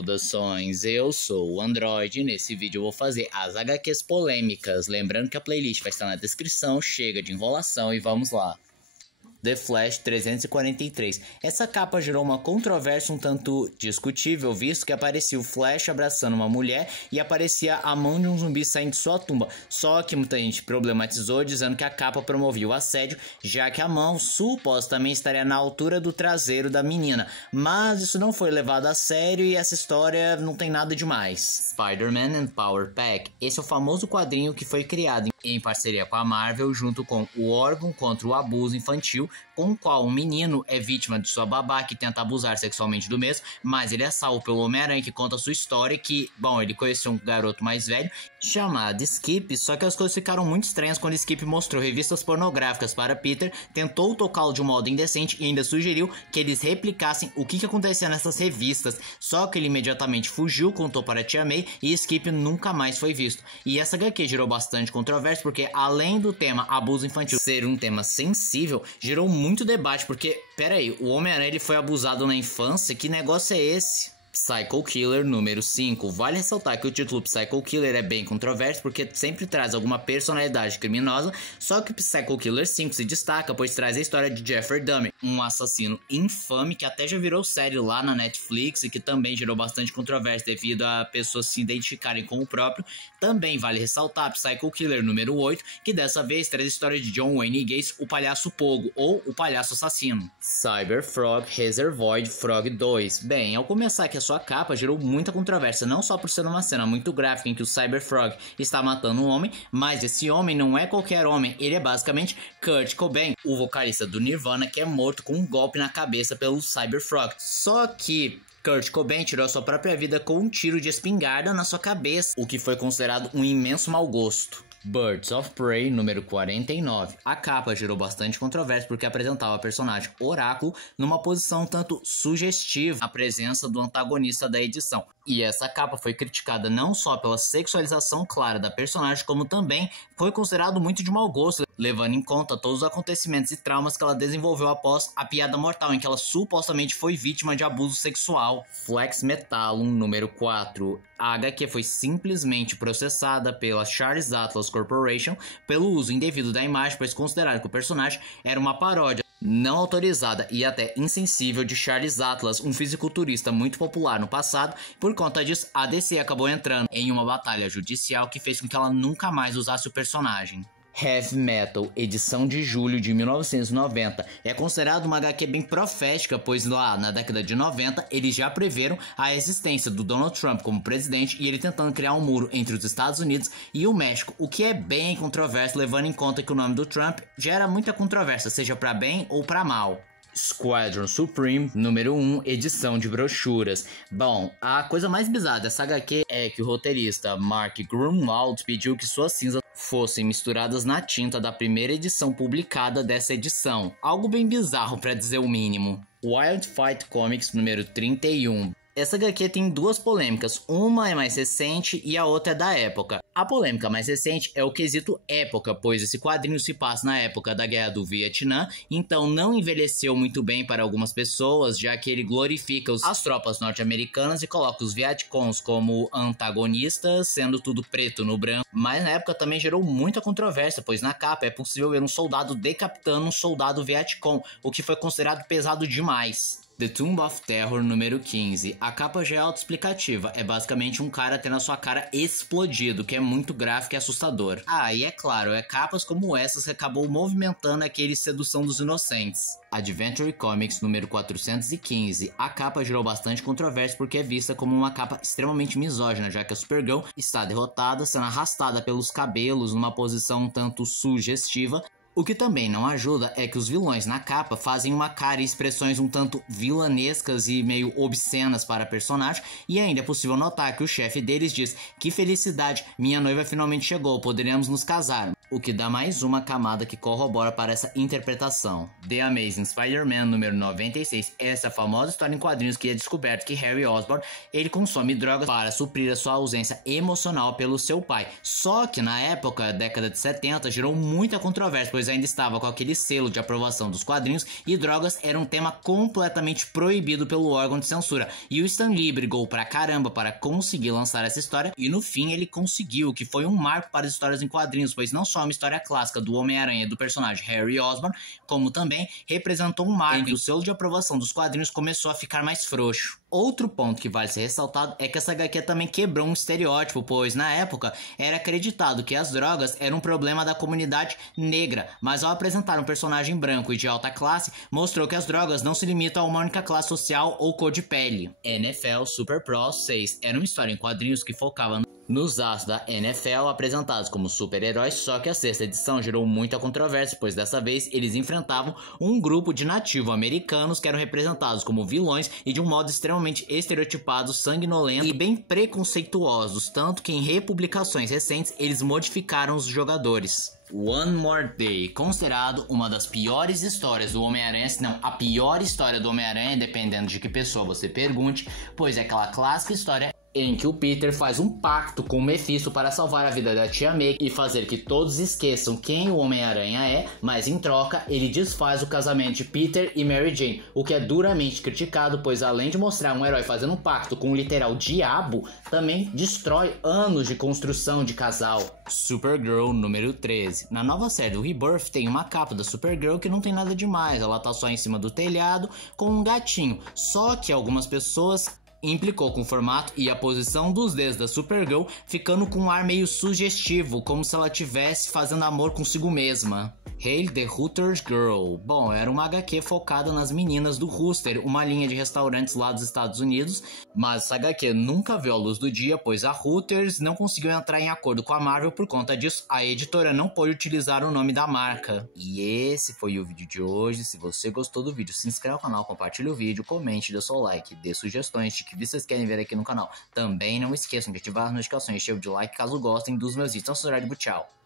Saudações, eu sou o Android e nesse vídeo eu vou fazer as HQs polêmicas. Lembrando que a playlist vai estar na descrição, chega de enrolação e vamos lá. The Flash 343. Essa capa gerou uma controvérsia um tanto discutível, visto que aparecia o Flash abraçando uma mulher e aparecia a mão de um zumbi saindo de sua tumba. Só que muita gente problematizou, dizendo que a capa promovia o assédio, já que a mão supostamente estaria na altura do traseiro da menina. Mas isso não foi levado a sério e essa história não tem nada demais. Spider-Man and Power Pack. Esse é o famoso quadrinho que foi criado em parceria com a Marvel, junto com o órgão contra o abuso infantil, com o qual um menino é vítima de sua babá que tenta abusar sexualmente do mesmo, mas ele é salvo pelo Homem-Aranha, que conta a sua história, que, bom, ele conheceu um garoto mais velho chamado Skip, só que as coisas ficaram muito estranhas quando Skip mostrou revistas pornográficas para Peter, tentou tocá-lo de um modo indecente e ainda sugeriu que eles replicassem o que acontecia nessas revistas, só que ele imediatamente fugiu, contou para a Tia May e Skip nunca mais foi visto. E essa HQ gerou bastante controvérsia porque, além do tema abuso infantil ser um tema sensível, gerou muito debate, porque, peraí, o Homem-Aranha ele foi abusado na infância? Que negócio é esse? Psycho Killer número 5. Vale ressaltar que o título Psycho Killer é bem controverso porque sempre traz alguma personalidade criminosa, só que o Psycho Killer 5 se destaca pois traz a história de Jeffrey Dahmer, um assassino infame que até já virou série lá na Netflix e que também gerou bastante controvérsia devido a pessoas se identificarem com o próprio. Também vale ressaltar Psycho Killer número 8, que dessa vez traz a história de John Wayne Gacy, o palhaço Pogo, ou o palhaço assassino. Cyber Frog Reservoir Frog 2. Bem, ao começar aqui a sua capa gerou muita controvérsia, não só por ser uma cena muito gráfica em que o Cyber Frog está matando um homem, mas esse homem não é qualquer homem, ele é basicamente Kurt Cobain, o vocalista do Nirvana, que é morto com um golpe na cabeça pelo Cyber Frog. Só que Kurt Cobain tirou sua própria vida com um tiro de espingarda na sua cabeça, o que foi considerado um imenso mau gosto. Birds of Prey número 49. A capa gerou bastante controvérsia porque apresentava o personagem Oráculo numa posição tanto sugestiva à presença do antagonista da edição. E essa capa foi criticada não só pela sexualização clara da personagem, como também foi considerado muito de mau gosto, levando em conta todos os acontecimentos e traumas que ela desenvolveu após a piada mortal em que ela supostamente foi vítima de abuso sexual. Flex Metallum número 4. A HQ foi simplesmente processada pela Charles Atlas Corporation pelo uso indevido da imagem, pois consideraram que o personagem era uma paródia não autorizada e até insensível de Charles Atlas, um fisiculturista muito popular no passado. Por conta disso, a DC acabou entrando em uma batalha judicial que fez com que ela nunca mais usasse o personagem. Heavy Metal, edição de julho de 1990, é considerado uma HQ bem profética, pois lá na década de 90 eles já preveram a existência do Donald Trump como presidente e ele tentando criar um muro entre os Estados Unidos e o México, o que é bem controverso, levando em conta que o nome do Trump gera muita controvérsia, seja para bem ou para mal. Squadron Supreme número 1, edição de brochuras. Bom, a coisa mais bizarra dessa HQ é que o roteirista Mark Gruenwald pediu que suas cinzas fossem misturadas na tinta da primeira edição publicada dessa edição. Algo bem bizarro para dizer o mínimo. Wild Fight Comics número 31. Essa HQ tem duas polêmicas, uma é mais recente e a outra é da época. A polêmica mais recente é o quesito época, pois esse quadrinho se passa na época da Guerra do Vietnã, então não envelheceu muito bem para algumas pessoas, já que ele glorifica as tropas norte-americanas e coloca os Vietcongs como antagonistas, sendo tudo preto no branco. Mas na época também gerou muita controvérsia, pois na capa é possível ver um soldado decapitando um soldado Vietcong, o que foi considerado pesado demais. The Tomb of Terror número 15. A capa já é autoexplicativa, é basicamente um cara tendo a sua cara explodido, que é muito gráfico e assustador. Ah, e é claro, é capas como essas que acabou movimentando aquele Sedução dos Inocentes. Adventure Comics número 415. A capa gerou bastante controvérsia porque é vista como uma capa extremamente misógina, já que a Supergirl está derrotada, sendo arrastada pelos cabelos numa posição um tanto sugestiva. O que também não ajuda é que os vilões na capa fazem uma cara e expressões um tanto vilanescas e meio obscenas para a personagem, e ainda é possível notar que o chefe deles diz: "Que felicidade, minha noiva finalmente chegou, poderemos nos casar". o que dá mais uma camada que corrobora para essa interpretação. The Amazing Spider-Man número 96, essa famosa história em quadrinhos que é descoberto que Harry Osborn, ele consome drogas para suprir a sua ausência emocional pelo seu pai. Só que na época, década de 70, gerou muita controvérsia, pois ainda estava com aquele selo de aprovação dos quadrinhos e drogas era um tema completamente proibido pelo órgão de censura. E o Stan Lee brigou pra caramba para conseguir lançar essa história e no fim ele conseguiu, que foi um marco para as histórias em quadrinhos, pois não só uma história clássica do Homem-Aranha e do personagem Harry Osborn, como também representou um marco em que o selo de aprovação dos quadrinhos começou a ficar mais frouxo. Outro ponto que vale ser ressaltado é que essa HQ também quebrou um estereótipo, pois na época era acreditado que as drogas eram um problema da comunidade negra, mas ao apresentar um personagem branco e de alta classe, mostrou que as drogas não se limitam a uma única classe social ou cor de pele. NFL Super Pro 6 era uma história em quadrinhos que focava nos astros da NFL apresentados como super-heróis, só que a sexta edição gerou muita controvérsia, pois dessa vez eles enfrentavam um grupo de nativo-americanos que eram representados como vilões e de um modo extremamente estereotipado, sanguinolento e bem preconceituosos, tanto que em republicações recentes eles modificaram os jogadores. One More Day, considerado uma das piores histórias do Homem-Aranha, se não a pior história do Homem-Aranha, dependendo de que pessoa você pergunte, pois é aquela clássica história em que o Peter faz um pacto com o Mephisto para salvar a vida da tia May e fazer que todos esqueçam quem o Homem-Aranha é, mas em troca ele desfaz o casamento de Peter e Mary Jane, o que é duramente criticado, pois além de mostrar um herói fazendo um pacto com o literal diabo, também destrói anos de construção de casal. Supergirl número 13. Na nova série do Rebirth tem uma capa da Supergirl que não tem nada demais, ela tá só em cima do telhado com um gatinho, só que algumas pessoas implicou com o formato e a posição dos dedos da Supergirl, ficando com um ar meio sugestivo, como se ela estivesse fazendo amor consigo mesma. Hail the Hooters Girl. Bom, era uma HQ focada nas meninas do Rooster, uma linha de restaurantes lá dos Estados Unidos, mas essa HQ nunca viu a luz do dia, pois a Hooters não conseguiu entrar em acordo com a Marvel. Por conta disso, a editora não pôde utilizar o nome da marca. E esse foi o vídeo de hoje. Se você gostou do vídeo, se inscreva no canal, compartilhe o vídeo, comente, dê seu like, dê sugestões de que vocês querem ver aqui no canal. Também não esqueçam de ativar as notificações, encher o de like caso gostem dos meus vídeos. Então, tchau.